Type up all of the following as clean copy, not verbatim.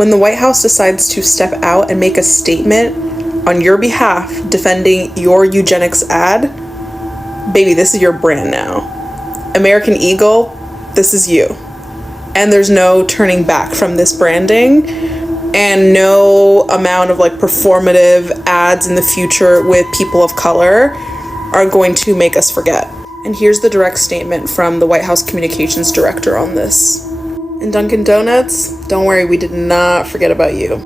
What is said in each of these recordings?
When the White House decides to step out and make a statement on your behalf defending your eugenics ad, baby, this is your brand now. American Eagle, this is you. And there's no turning back from this branding, and no amount of like performative ads in the future with people of color are going to make us forget. And here's the direct statement from the White House communications director on this. In Dunkin' Donuts, don't worry, we did not forget about you.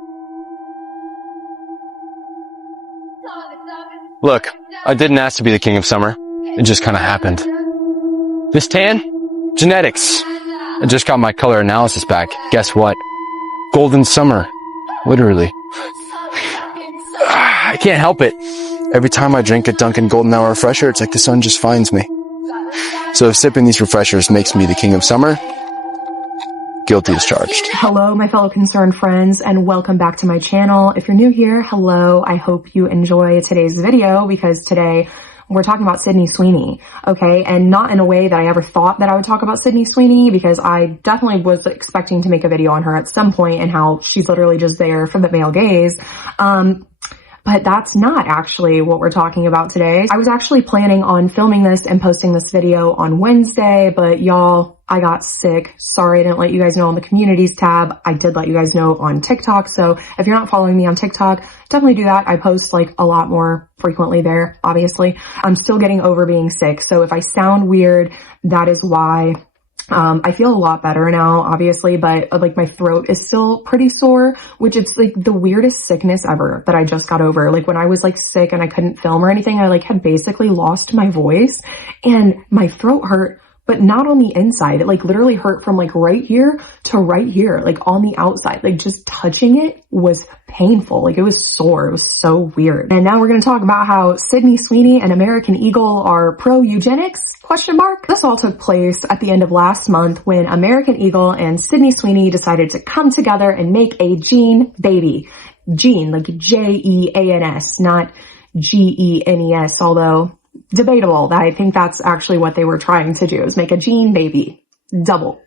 Look, I didn't ask to be the king of summer. It just kind of happened. This tan? Genetics. I just got my color analysis back. Guess what? Golden summer. Literally. I can't help it. Every time I drink a Dunkin' Golden Hour refresher, it's like the sun just finds me. So if sipping these refreshers makes me the king of summer, guilty as charged. Hello, my fellow concerned friends, and welcome back to my channel. If you're new here, hello. I hope you enjoy today's video, because today we're talking about Sydney Sweeney, okay? And not in a way that I ever thought that I would talk about Sydney Sweeney, because I definitely was expecting to make a video on her at some point and how she's literally just there for the male gaze. But that's not actually what we're talking about today. I was actually planning on filming this and posting this video on Wednesday, but y'all, I got sick. Sorry I didn't let you guys know on the communities tab. I did let you guys know on TikTok. So if you're not following me on TikTok, definitely do that. I post like a lot more frequently there, obviously. I'm still getting over being sick. So if I sound weird, that is why. I feel a lot better now, obviously, but like my throat is still pretty sore, which it's like the weirdest sickness ever that I just got over. Like when I was like sick and I couldn't film or anything, I like had basically lost my voice and my throat hurt, but not on the inside. It like literally hurt from like right here to right here, like on the outside, like just touching it was painful. Like it was sore. It was so weird. And now we're going to talk about how Sydney Sweeney and American Eagle are pro-eugenics? ? This all took place at the end of last month when American Eagle and Sydney Sweeney decided to come together and make a gene baby. Gene, like Jeans, not Genes, although debatable. I think that's actually what they were trying to do, is make a gene baby. Double.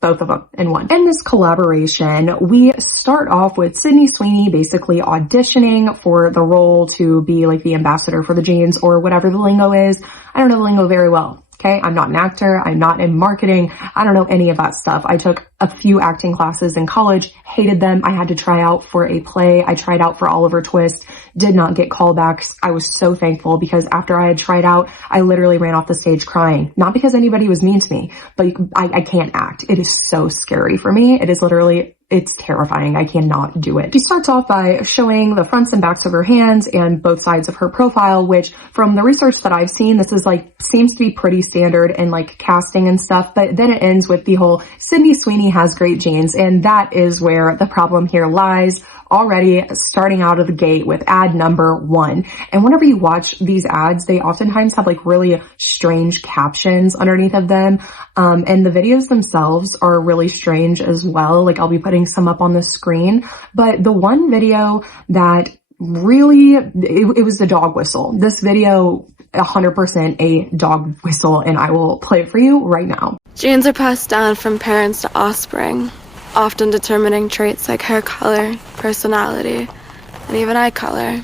Both of them in one. In this collaboration, we start off with Sydney Sweeney basically auditioning for the role to be like the ambassador for the jeans, or whatever the lingo is. I don't know the lingo very well. Okay, I'm not an actor. I'm not in marketing. I don't know any of that stuff. I took a few acting classes in college, hated them. I had to try out for a play. I tried out for Oliver Twist, did not get callbacks. I was so thankful, because after I had tried out, I literally ran off the stage crying. Not because anybody was mean to me, but I can't act. It is so scary for me. It is literally, it's terrifying. I cannot do it. She starts off by showing the fronts and backs of her hands and both sides of her profile, which from the research that I've seen, this is like, seems to be pretty standard in like casting and stuff. But then it ends with the whole Sydney Sweeney has great genes. And that is where the problem here lies. Already starting out of the gate with ad number 1. And whenever you watch these ads, they oftentimes have like really strange captions underneath of them. And the videos themselves are really strange as well. Like I'll be putting some up on the screen, but the one video that really, it was the dog whistle. This video, 100% a dog whistle, and I will play it for you right now. Genes are passed down from parents to offspring, often determining traits like hair color, personality, and even eye color.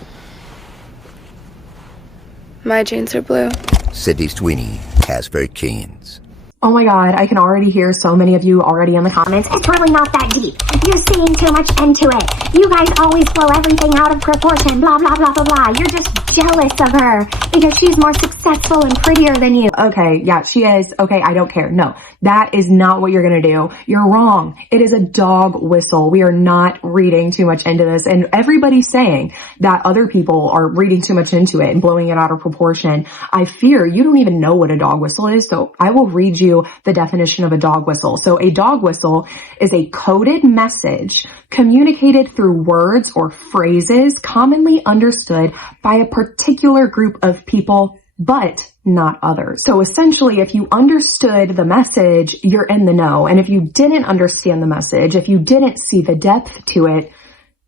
My genes are blue. Sydney Sweeney has very genes. Oh my god, I can already hear so many of you already in the comments. It's really not that deep. You're seeing too much into it. You guys always blow everything out of proportion. Blah, blah, blah, blah, blah. You're just jealous of her because she's more successful and prettier than you. Okay, yeah, she is. Okay, I don't care. No, that is not what you're gonna do. You're wrong. It is a dog whistle. We are not reading too much into this. And everybody's saying that other people are reading too much into it and blowing it out of proportion. I fear you don't even know what a dog whistle is. So I will read you the definition of a dog whistle. So a dog whistle is a coded message communicated through words or phrases commonly understood by a particular group of people, but not others. So essentially, if you understood the message, you're in the know. And if you didn't understand the message, if you didn't see the depth to it,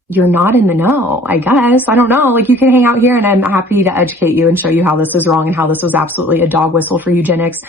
you're not in the know, I guess. I don't know. Like, you can hang out here and I'm happy to educate you and show you how this is wrong and how this was absolutely a dog whistle for eugenics.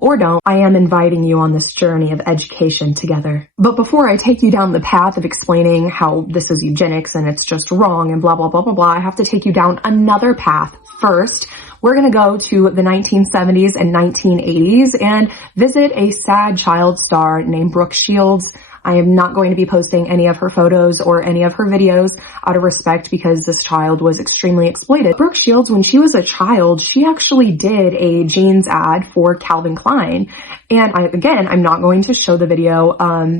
or don't, I am inviting you on this journey of education together. But before I take you down the path of explaining how this is eugenics and it's just wrong and blah, blah, blah, blah, blah, I have to take you down another path. First, we're going to go to the 1970s and 1980s and visit a sad child star named Brooke Shields. I am not going to be posting any of her photos or any of her videos out of respect because this child was extremely exploited. Brooke Shields, when she was a child, she actually did a jeans ad for Calvin Klein. And I'm not going to show the video,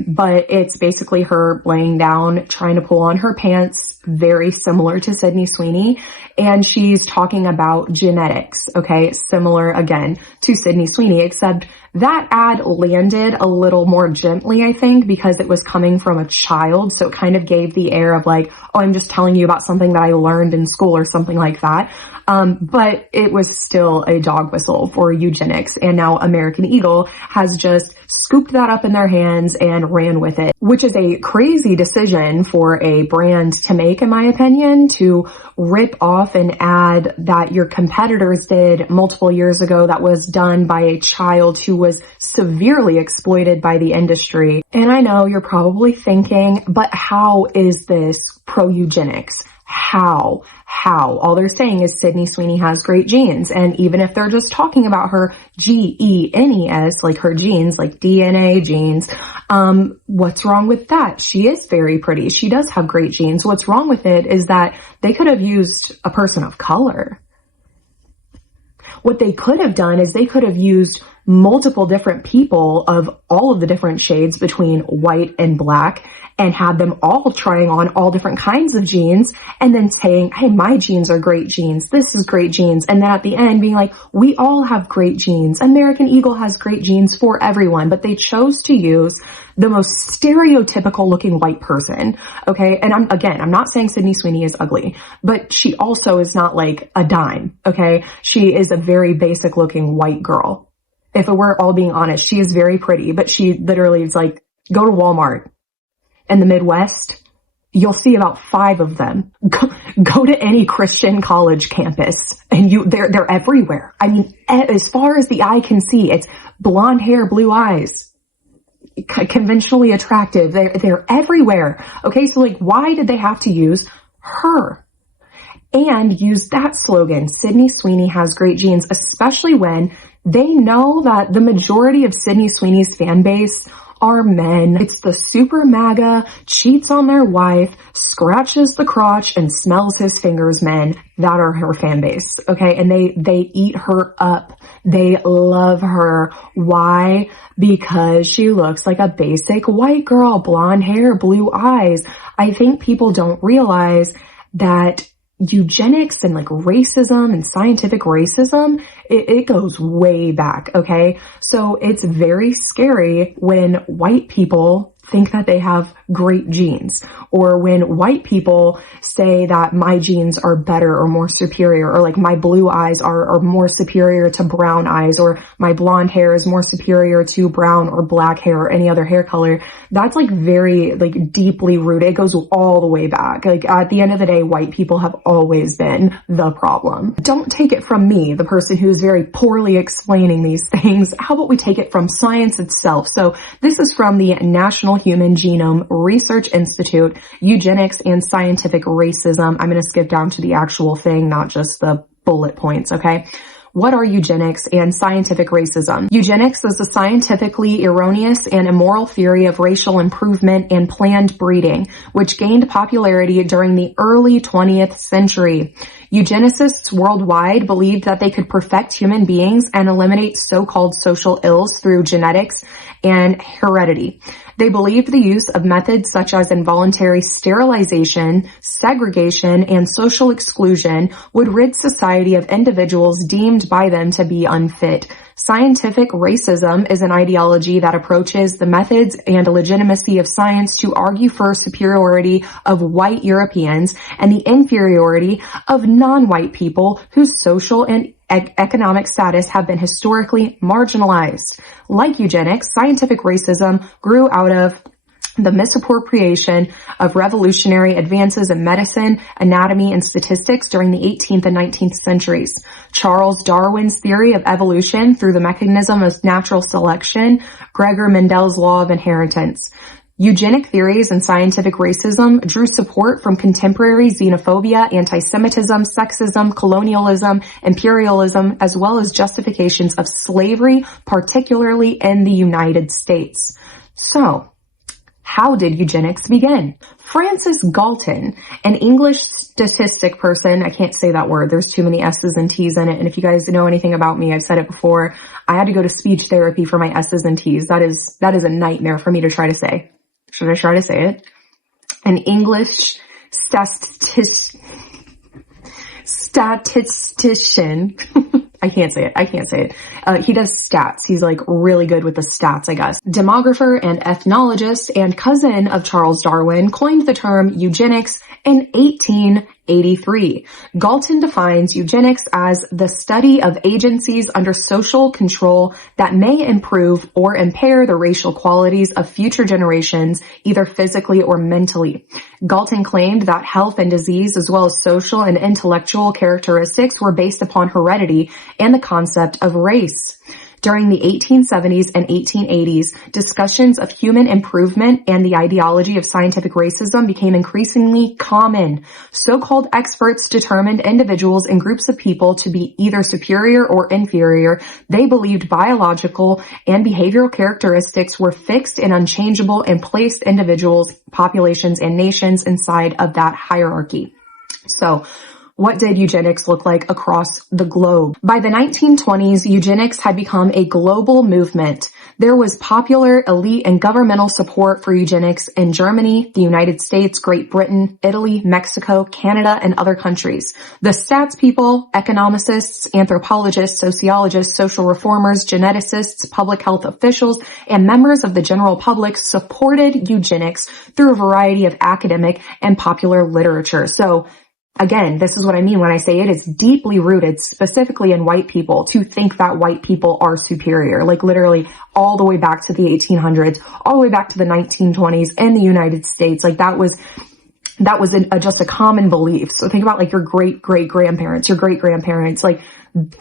but it's basically her laying down, trying to pull on her pants, very similar to Sydney Sweeney. And she's talking about genetics, okay? Similar, again, to Sydney Sweeney, except that ad landed a little more gently, I think, because it was coming from a child. So it kind of gave the air of like, oh, I'm just telling you about something that I learned in school or something like that. But it was still a dog whistle for eugenics. And now American Eagle has just scooped that up in their hands and ran with it, which is a crazy decision for a brand to make, in my opinion, to rip off an ad that your competitors did multiple years ago that was done by a child who was severely exploited by the industry. And I know you're probably thinking, but how is this pro-eugenics? How? All they're saying is Sydney Sweeney has great genes. And even if they're just talking about her genes, like her genes, like DNA genes, what's wrong with that? She is very pretty. She does have great genes. What's wrong with it is that they could have used a person of color. What they could have done is they could have used multiple different people of all of the different shades between white and black and had them all trying on all different kinds of genes and then saying, hey, my genes are great genes. This is great genes. And then at the end being like, we all have great genes. American Eagle has great genes for everyone, but they chose to use the most stereotypical looking white person. Okay. And I'm not saying Sydney Sweeney is ugly, but she also is not like a dime. Okay. She is a very basic looking white girl. If we're all being honest, she is very pretty, but she literally is like, go to Walmart in the Midwest, you'll see about 5 of them. Go to any Christian college campus and they're everywhere. I mean, as far as the eye can see, it's blonde hair, blue eyes, conventionally attractive. They're everywhere. Okay. So like, why did they have to use her? And use that slogan, Sydney Sweeney has great genes, especially when they know that the majority of Sydney Sweeney's fan base are men. It's the super MAGA, cheats on their wife, scratches the crotch, and smells his fingers men that are her fan base. Okay. And they eat her up. They love her. Why? Because she looks like a basic white girl, blonde hair, blue eyes. I think people don't realize that eugenics and like racism and scientific racism, it goes way back, okay? So it's very scary when white people think that they have great genes, or when white people say that my genes are better or more superior, or like my blue eyes are more superior to brown eyes, or my blonde hair is more superior to brown or black hair or any other hair color. That's like very like deeply rooted. It goes all the way back. Like at the end of the day, white people have always been the problem. Don't take it from me, the person who's very poorly explaining these things. How about we take it from science itself? So this is from the National Human Genome Research Institute, Eugenics and Scientific Racism. I'm going to skip down to the actual thing, not just the bullet points, okay? What are eugenics and scientific racism? Eugenics is a scientifically erroneous and immoral theory of racial improvement and planned breeding, which gained popularity during the early 20th century. Eugenicists worldwide believed that they could perfect human beings and eliminate so-called social ills through genetics and heredity. They believed the use of methods such as involuntary sterilization, segregation, and social exclusion would rid society of individuals deemed by them to be unfit. Scientific racism is an ideology that approaches the methods and legitimacy of science to argue for superiority of white Europeans and the inferiority of non-white people whose social and economic status have been historically marginalized. Like eugenics, scientific racism grew out of the misappropriation of revolutionary advances in medicine, anatomy, and statistics during the 18th and 19th centuries, Charles Darwin's theory of evolution through the mechanism of natural selection, Gregor Mendel's law of inheritance. Eugenic theories and scientific racism drew support from contemporary xenophobia, anti-Semitism, sexism, colonialism, imperialism, as well as justifications of slavery, particularly in the United States. So, how did eugenics begin? Francis Galton, an English statistic person, I can't say that word, there's too many S's and T's in it, and if you guys know anything about me, I've said it before, I had to go to speech therapy for my S's and T's. That is a nightmare for me to try to say. Should I try to say it? An English statistician. I can't say it. He does stats. He's like really good with the stats, I guess. Demographer and ethnologist and cousin of Charles Darwin coined the term eugenics in 1883. Galton defines eugenics as the study of agencies under social control that may improve or impair the racial qualities of future generations, either physically or mentally. Galton claimed that health and disease, as well as social and intellectual characteristics, were based upon heredity and the concept of race. During the 1870s and 1880s, discussions of human improvement and the ideology of scientific racism became increasingly common. So-called experts determined individuals and groups of people to be either superior or inferior. They believed biological and behavioral characteristics were fixed and unchangeable and placed individuals, populations, and nations inside of that hierarchy. So, what did eugenics look like across the globe? By the 1920s, eugenics had become a global movement. There was popular, elite, and governmental support for eugenics in Germany, the United States, Great Britain, Italy, Mexico, Canada, and other countries. The stats people, economicists, anthropologists, sociologists, social reformers, geneticists, public health officials, and members of the general public supported eugenics through a variety of academic and popular literature. So, again, this is what I mean when I say it is deeply rooted specifically in white people to think that white people are superior, like literally all the way back to the 1800s, all the way back to the 1920s in the United States. Like that was just a common belief. So think about like your great-great-grandparents, like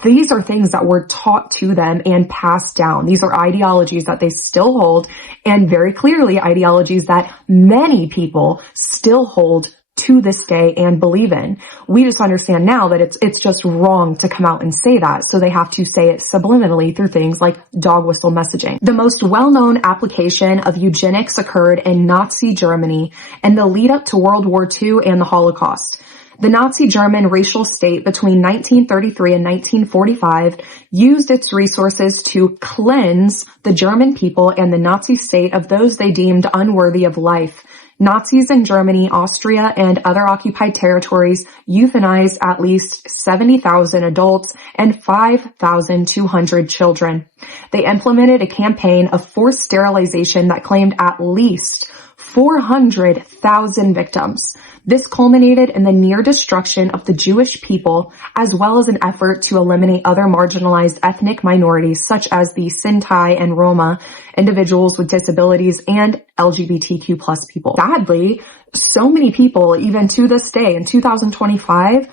these are things that were taught to them and passed down. These are ideologies that they still hold, and very clearly ideologies that many people still hold to this day and believe in. We just understand now that it's just wrong to come out and say that. So they have to say it subliminally through things like dog whistle messaging. The most well-known application of eugenics occurred in Nazi Germany and the lead up to World War II and the Holocaust. The Nazi German racial state between 1933 and 1945 used its resources to cleanse the German people and the Nazi state of those they deemed unworthy of life. Nazis in Germany, Austria, and other occupied territories euthanized at least 70,000 adults and 5,200 children. They implemented a campaign of forced sterilization that claimed at least 400,000 victims. This culminated in the near destruction of the Jewish people, as well as an effort to eliminate other marginalized ethnic minorities such as the Sinti and Roma, individuals with disabilities, and LGBTQ plus people. Sadly, so many people, even to this day in 2025,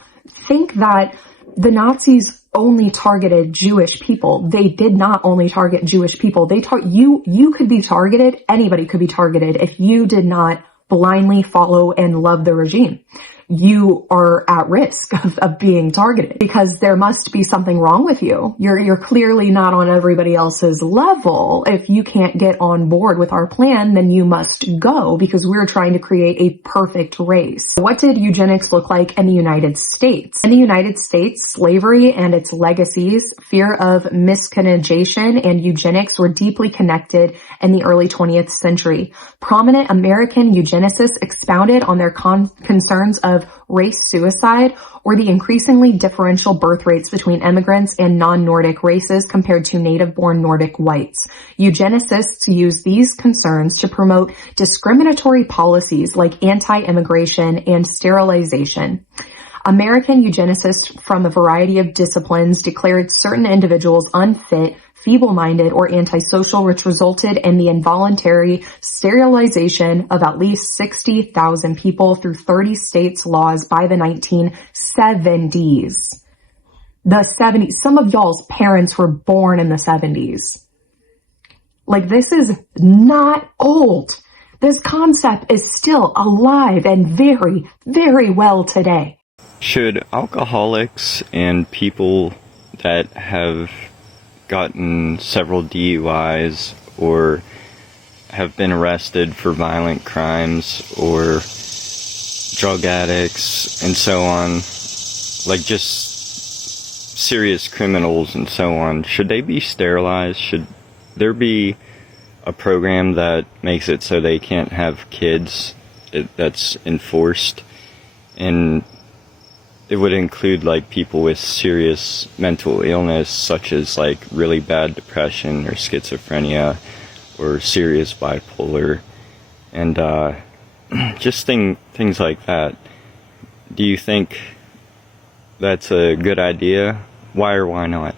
think that the Nazis only targeted Jewish people. They did not only target Jewish people. You could be targeted, anybody could be targeted if you did not blindly follow and love the regime. You are at risk of being targeted because there must be something wrong with you. You're clearly not on everybody else's level. If you can't get on board with our plan, then you must go because we're trying to create a perfect race. What did eugenics look like in the United States? In the United States, slavery and its legacies, fear of miscegenation, and eugenics were deeply connected in the early 20th century. Prominent American eugenicists expounded on their concerns of race suicide or the increasingly differential birth rates between immigrants and non-Nordic races compared to native-born Nordic whites. Eugenicists use these concerns to promote discriminatory policies like anti-immigration and sterilization. American eugenicists from a variety of disciplines declared certain individuals unfit, feeble-minded, or antisocial, which resulted in the involuntary sterilization of at least 60,000 people through 30 states' laws by the 1970s. The 70s. Some of y'all's parents were born in the 70s. Like, this is not old. This concept is still alive and very, very well today. Should alcoholics and people that have gotten several DUIs or have been arrested for violent crimes or drug addicts and so on, like just serious criminals and so on, should they be sterilized? Should there be a program that makes it so they can't have kids that's enforced? And it would include like people with serious mental illness, such as like really bad depression or schizophrenia or serious bipolar, and just things like that. Do you think that's a good idea? Why or why not?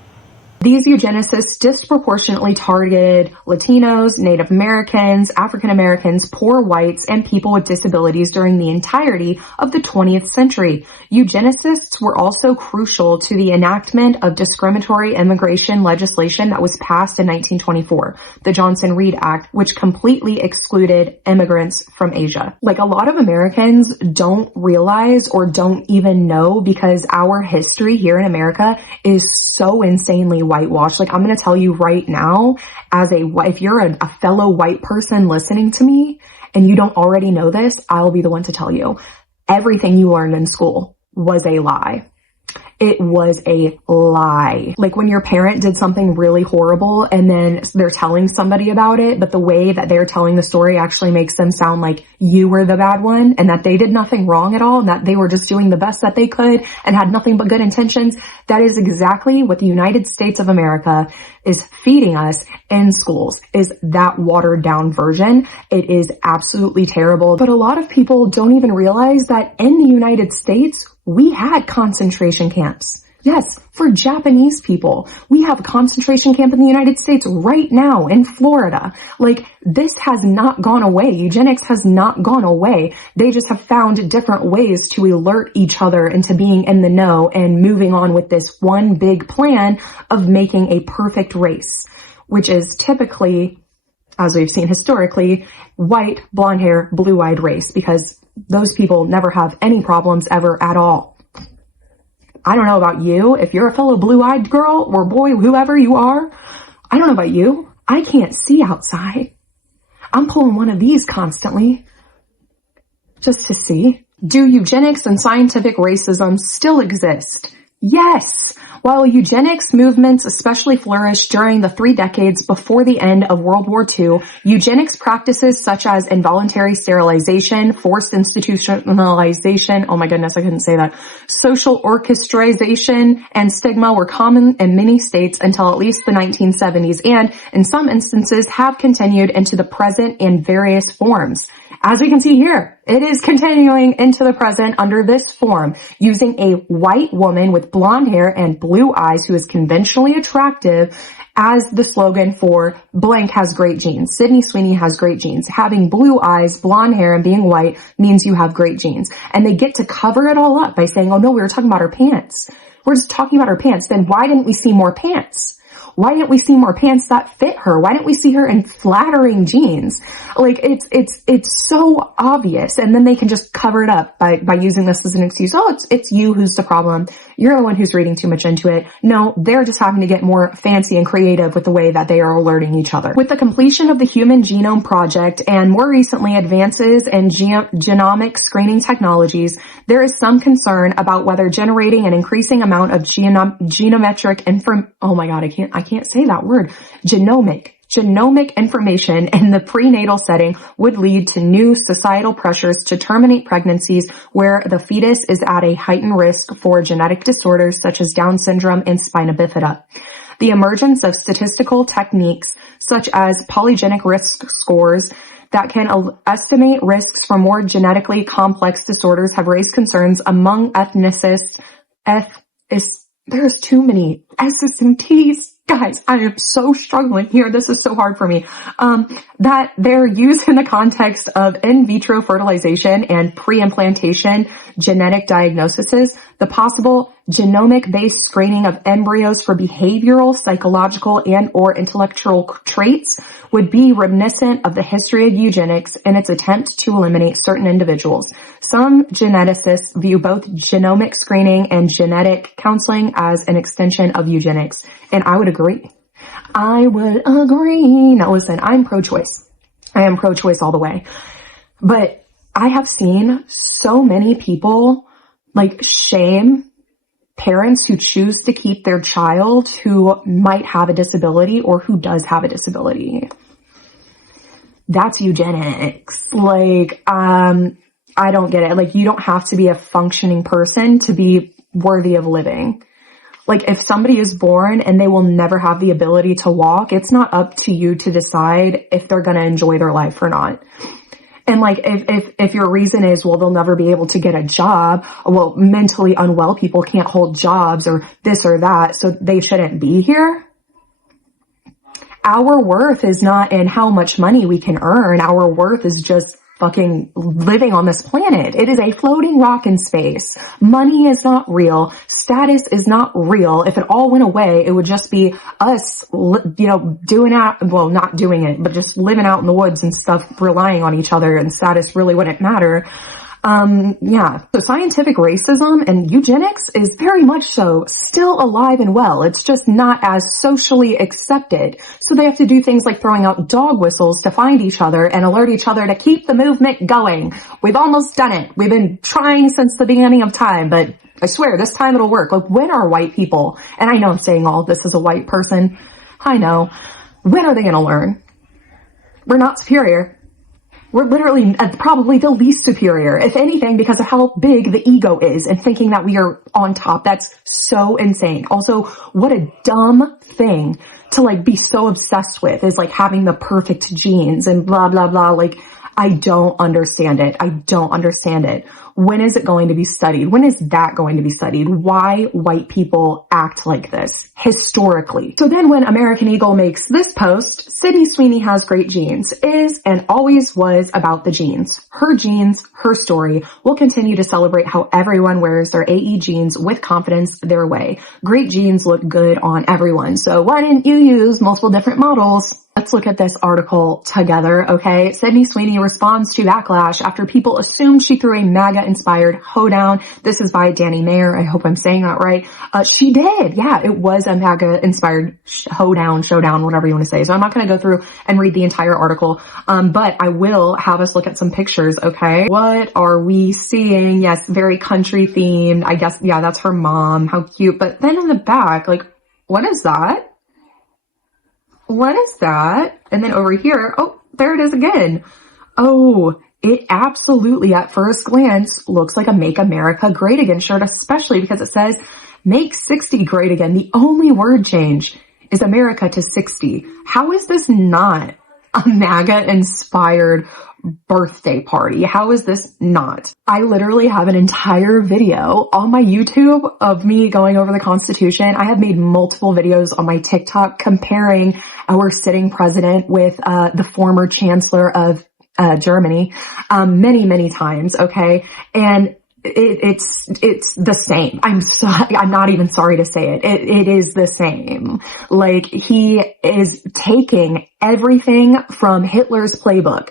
These eugenicists disproportionately targeted Latinos, Native Americans, African Americans, poor whites, and people with disabilities during the entirety of the 20th century. Eugenicists were also crucial to the enactment of discriminatory immigration legislation that was passed in 1924, the Johnson-Reed Act, which completely excluded immigrants from Asia. Like, a lot of Americans don't realize or don't even know, because our history here in America is so insanely whitewashed. Like, I'm going to tell you right now, if you're a fellow white person listening to me and you don't already know this, I'll be the one to tell you. Everything you learned in school was a lie. It was a lie. Like, when your parent did something really horrible and then they're telling somebody about it, but the way that they're telling the story actually makes them sound like you were the bad one and that they did nothing wrong at all and that they were just doing the best that they could and had nothing but good intentions. That is exactly what the United States of America is feeding us in schools, is that watered down version. It is absolutely terrible. But a lot of people don't even realize that in the United States, we had concentration camps. Yes, for Japanese people. We have a concentration camp in the United States right now in Florida. Like, this has not gone away. Eugenics has not gone away. They just have found different ways to alert each other into being in the know and moving on with this one big plan of making a perfect race, which is typically, as we've seen historically, white, blonde hair, blue-eyed race, because those people never have any problems ever at all. I don't know about you. If you're a fellow blue-eyed girl or boy, whoever you are, I don't know about you. I can't see outside. I'm pulling one of these constantly just to see. Do eugenics and scientific racism still exist? Yes. While eugenics movements especially flourished during the 3 decades before the end of World War II, eugenics practices such as involuntary sterilization, forced institutionalization, oh my goodness, I couldn't say that, social orchestration, and stigma were common in many states until at least the 1970s, and in some instances have continued into the present in various forms. As we can see here, it is continuing into the present under this form, using a white woman with blonde hair and blue eyes who is conventionally attractive as the slogan for blank has great genes. Sydney Sweeney has great genes. Having blue eyes, blonde hair, and being white means you have great genes. And they get to cover it all up by saying, oh no, we were talking about her pants. We're just talking about her pants. Then why didn't we see more pants? Why didn't we see more pants that fit her? Why didn't we see her in flattering jeans? Like, it's so obvious. And then they can just cover it up by using this as an excuse. Oh, it's you who's the problem. You're the one who's reading too much into it. No, they're just having to get more fancy and creative with the way that they are alerting each other. With the completion of the Human Genome Project and more recently advances in genomic screening technologies, there is some concern about whether generating an increasing amount of genomic information in the prenatal setting would lead to new societal pressures to terminate pregnancies where the fetus is at a heightened risk for genetic disorders such as Down syndrome and spina bifida. The emergence of statistical techniques such as polygenic risk scores that can estimate risks for more genetically complex disorders have raised concerns among ethnicists. There's too many S's and T's. guys, I am so struggling here. This is so hard for me. That they're used in the context of in vitro fertilization and pre-implantation genetic diagnoses, the possible genomic-based screening of embryos for behavioral, psychological, and or intellectual traits would be reminiscent of the history of eugenics in its attempt to eliminate certain individuals. Some geneticists view both genomic screening and genetic counseling as an extension of eugenics. And I would agree. I would agree. Now listen, I'm pro-choice. I am pro-choice all the way. But I have seen so many people like shame parents who choose to keep their child who might have a disability or who does have a disability. That's eugenics. Like, I don't get it. Like, you don't have to be a functioning person to be worthy of living. Like, if somebody is born and they will never have the ability to walk, it's not up to you to decide if they're going to enjoy their life or not. And like, if your reason is, well, they'll never be able to get a job, well, mentally unwell people can't hold jobs or this or that, so they shouldn't be here. Our worth is not in how much money we can earn. Our worth is just fucking living on this planet. It is a floating rock in space. Money is not real. Status is not real. If it all went away, it would just be us, doing out, well, not doing it, but just living out in the woods and stuff, relying on each other, and status really wouldn't matter. Yeah. So scientific racism and eugenics is very much so still alive and well. It's just not as socially accepted. So they have to do things like throwing out dog whistles to find each other and alert each other to keep the movement going. We've almost done it. We've been trying since the beginning of time, but I swear this time it'll work. Like, when are white people, and I know I'm saying all of this as a white person, I know, when are they going to learn? We're not superior. We're literally probably the least superior, if anything, because of how big the ego is and thinking that we are on top. That's so insane. Also, what a dumb thing to like be so obsessed with, is like having the perfect genes and blah, blah, blah. Like, I don't understand it. I don't understand it. When is it going to be studied? When is that going to be studied? Why white people act like this historically? So then when American Eagle makes this post, Sydney Sweeney has great genes, is and always was about the genes. Her genes, her story. We'll continue to celebrate how everyone wears their AE genes with confidence their way. Great genes look good on everyone. So why didn't you use multiple different models? Let's look at this article together, okay? Sydney Sweeney responds to backlash after people assumed she threw a MAGA-inspired hoedown. This is by Danny Mayer. I hope I'm saying that right. She did. Yeah, it was a MAGA-inspired hoedown, showdown, whatever you want to say. So I'm not going to go through and read the entire article, but I will have us look at some pictures, okay? What are we seeing? Yes, very country themed. I guess, yeah, that's her mom. How cute. But then in the back, like, what is that? What is that? And then over here, oh, there it is again. Oh, it absolutely at first glance looks like a Make America Great Again shirt, especially because it says Make 60 Great Again. The only word change is America to 60. How is this not a MAGA inspired birthday party? How is this not? I literally have an entire video on my YouTube of me going over the Constitution. I have made multiple videos on my TikTok comparing our sitting president with the former chancellor of Germany many times, okay? And it's the same. I'm not even sorry to say it. It is the same. Like, he is taking everything from Hitler's playbook,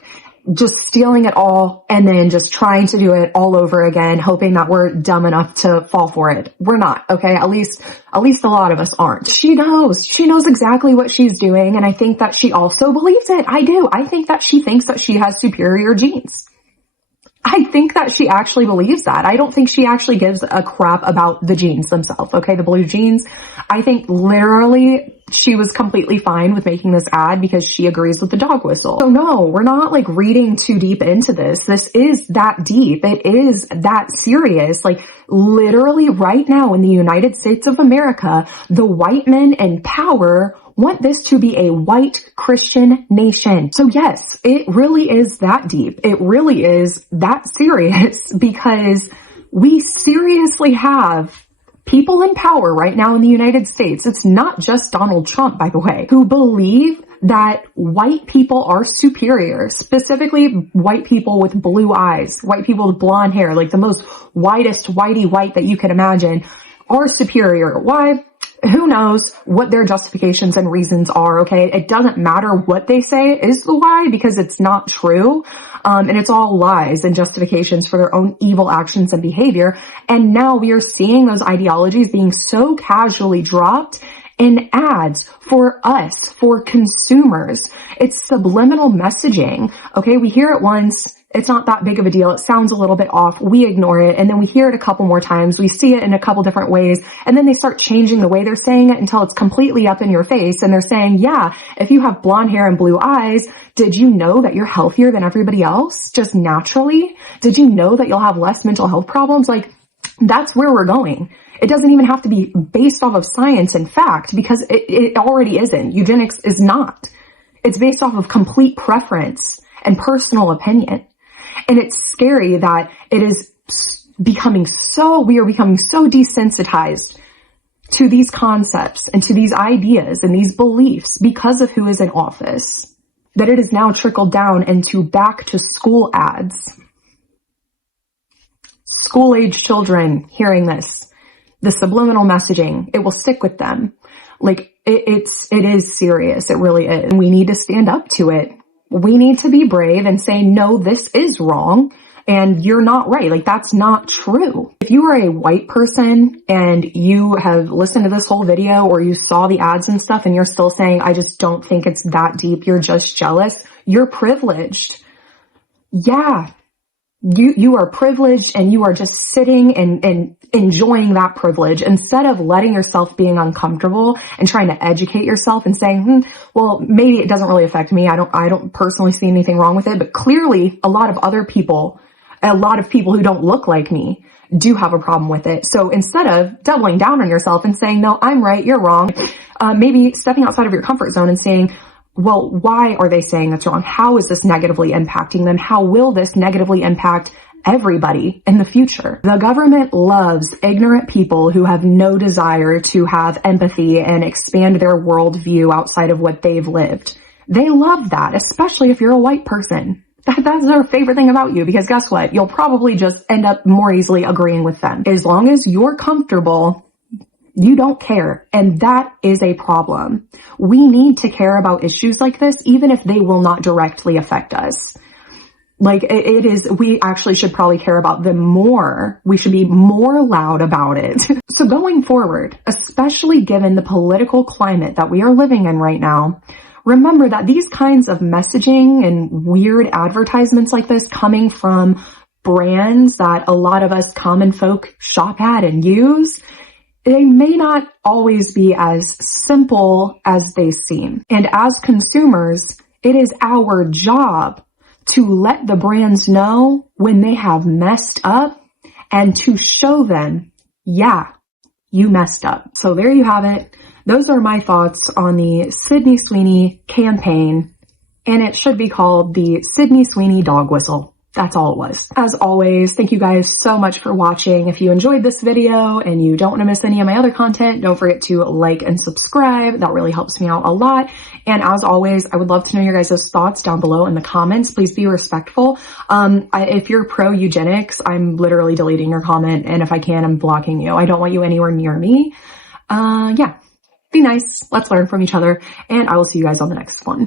just stealing it all, and then just trying to do it all over again, hoping that we're dumb enough to fall for it. We're not, okay? At least a lot of us aren't. She knows exactly what she's doing, and I think that she also believes it. I do. I think that she thinks that she has superior genes. I think that she actually believes that. I don't think she actually gives a crap about the genes themselves, okay? The blue genes. I think literally she was completely fine with making this ad because she agrees with the dog whistle. So no, we're not like reading too deep into this. This is that deep. It is that serious. Like, literally right now in the United States of America, the white men in power want this to be a white Christian nation. So yes, it really is that deep. It really is that serious, because we seriously have people in power right now in the United States, it's not just Donald Trump, by the way, who believe that white people are superior, specifically white people with blue eyes, white people with blonde hair, like the most whitest whitey white that you can imagine, are superior. Why? Who knows what their justifications and reasons are, okay? It doesn't matter what they say is the why, because it's not true. And it's all lies and justifications for their own evil actions and behavior. And now we are seeing those ideologies being so casually dropped in ads for us, for consumers. It's subliminal messaging, okay? We hear it once. It's not that big of a deal. It sounds a little bit off. We ignore it. And then we hear it a couple more times. We see it in a couple different ways. And then they start changing the way they're saying it until it's completely up in your face. And they're saying, yeah, if you have blonde hair and blue eyes, did you know that you're healthier than everybody else? Just naturally? Did you know that you'll have less mental health problems? Like, that's where we're going. It doesn't even have to be based off of science and fact, because it already isn't. Eugenics is not. It's based off of complete preference and personal opinion. And it's scary that it is becoming we are becoming so desensitized to these concepts and to these ideas and these beliefs because of who is in office, that it is now trickled down into back to school ads. School-age children hearing this, the subliminal messaging, it will stick with them. Like, it is serious. It really is. And we need to stand up to it. We need to be brave and say, no, this is wrong and you're not right. Like, that's not true. If you are a white person and you have listened to this whole video or you saw the ads and stuff and you're still saying, I just don't think it's that deep, you're just jealous, you're privileged. Yeah. You are privileged and you are just sitting and enjoying that privilege instead of letting yourself being uncomfortable and trying to educate yourself and saying, well, maybe it doesn't really affect me. I don't personally see anything wrong with it, but clearly a lot of people who don't look like me do have a problem with it. So instead of doubling down on yourself and saying, no, I'm right, you're wrong, maybe stepping outside of your comfort zone and saying, well, why are they saying it's wrong? How is this negatively impacting them? How will this negatively impact everybody in the future? The government loves ignorant people who have no desire to have empathy and expand their worldview outside of what they've lived. They love that, especially if you're a white person. That's their favorite thing about you, because guess what? You'll probably just end up more easily agreeing with them. As long as you're comfortable, you don't care, and that is a problem. We need to care about issues like this, even if they will not directly affect us. Like, we actually should probably care about them more. We should be more loud about it. So going forward, especially given the political climate that we are living in right now, remember that these kinds of messaging and weird advertisements like this coming from brands that a lot of us common folk shop at and use, they may not always be as simple as they seem. And as consumers, it is our job to let the brands know when they have messed up and to show them, yeah, you messed up. So there you have it. Those are my thoughts on the Sydney Sweeney campaign, and it should be called the Sydney Sweeney dog whistle. That's all it was. As always, thank you guys so much for watching. If you enjoyed this video and you don't want to miss any of my other content, don't forget to like and subscribe. That really helps me out a lot. And as always, I would love to know your guys' thoughts down below in the comments. Please be respectful. If you're pro eugenics, I'm literally deleting your comment. And if I can, I'm blocking you. I don't want you anywhere near me. Yeah, be nice. Let's learn from each other. And I will see you guys on the next one.